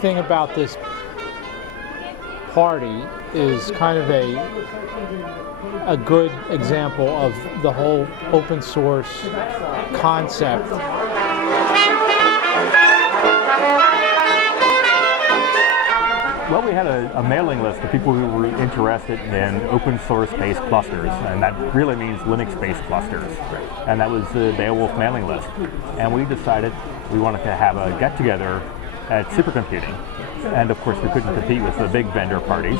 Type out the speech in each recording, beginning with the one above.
thing about this party is kind of a good example of the whole open source concept. Well, we had a mailing list of people who were interested in open source based clusters, and that really means Linux based clusters. And that was the Beowulf mailing list. And we decided we wanted to have a get together at supercomputing. And of course we couldn't compete with the big vendor parties,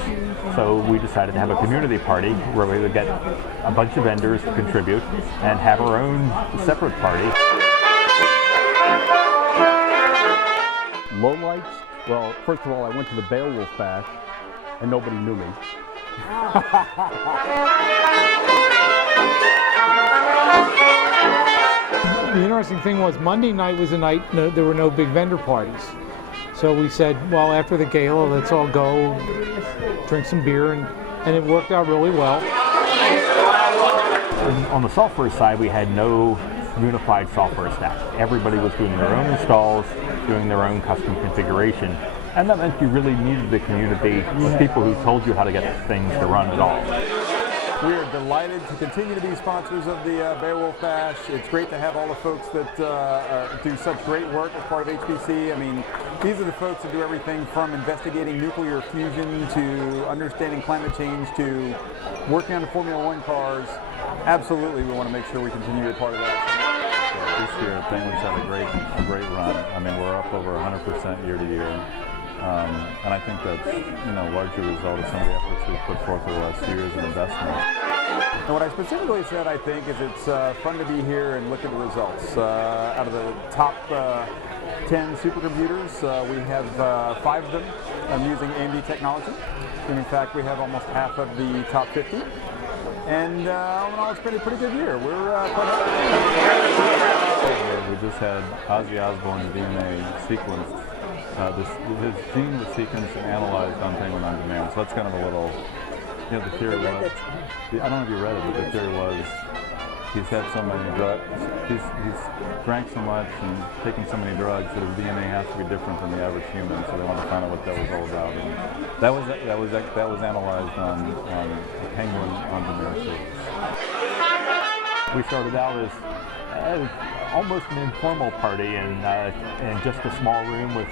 so we decided to have a community party where we would get a bunch of vendors to contribute and have our own separate party. Lowlights? Well, first of all, I went to the Beowulf Bash and nobody knew me. The interesting thing was Monday night was a night there were no big vendor parties. So we said, well, after the gala, let's all go drink some beer, and it worked out really well. On the software side, we had no unified software stack. Everybody was doing their own installs, doing their own custom configuration, and that meant you really needed the community of people who told you how to get things to run at all. We are delighted to continue to be sponsors of the Beowulf Bash. It's great to have all the folks that do such great work as part of HPC. I mean, these are the folks that do everything from investigating nuclear fusion to understanding climate change to working on the Formula One cars. Absolutely, we want to make sure we continue to be part of that. This year, Penguins had a great run. I mean, we're up over 100% year to year. And I think that's, largely a result of some of the efforts we've put forth over the last few years of investment. And what I specifically said, I think, is it's fun to be here and look at the results. Out of the top 10 supercomputers, we have 5 of them using AMD technology. And in fact, we have almost half of the top 50. And all in all, it's been a pretty good year. We're quite happy. We just had Ozzy Osbourne's DNA sequenced. His gene was sequenced and analyzed on Penguin on Demand. So that's kind of a little, the theory was, I don't know if you read it, but the theory was he's had so many drugs, he's drank so much and taken so many drugs that his DNA has to be different than the average human. So they wanted to find out what that was all about. And that was analyzed on the Penguin on Demand series. We started out as almost an informal party in just a small room with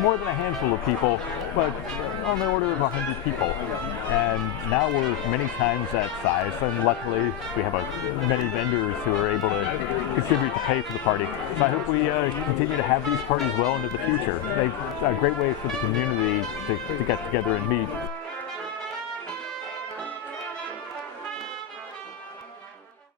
more than a handful of people, but on the order of 100 people. And now we're many times that size, and luckily we have many vendors who are able to contribute to pay for the party. So I hope we continue to have these parties well into the future. They're a great way for the community to get together and meet.